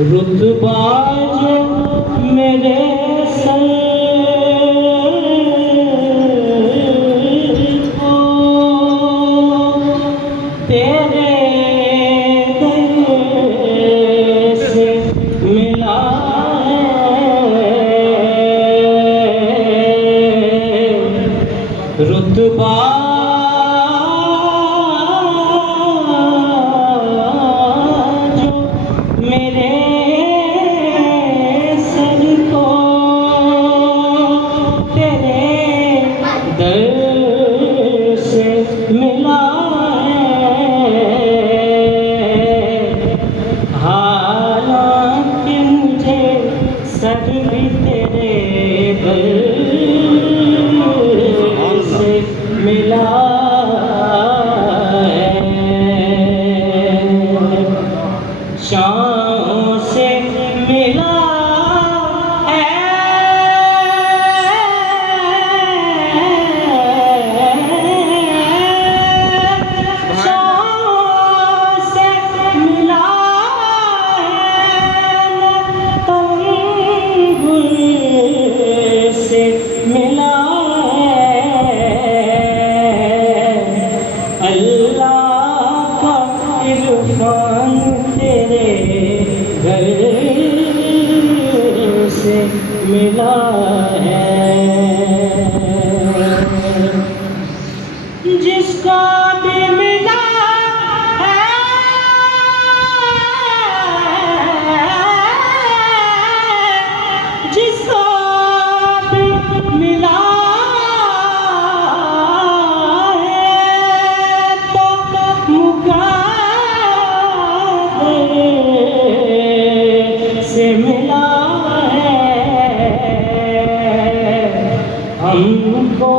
रुतबा जो मेरे सर को तेरे दर से मिला है। रुतबा मेरे सर को तेरे दर से मिला है। हालांकि मुझे सर भी तेरे दर से मिला शाम से मिला है। शाम से मिला है। तंबुल से मिला है। अल्लाह का इरफान तेरे घर से मिला है। जिसका भी मिला है जिसका भी मिला है तो मुक़द्दर से मिला है। हमको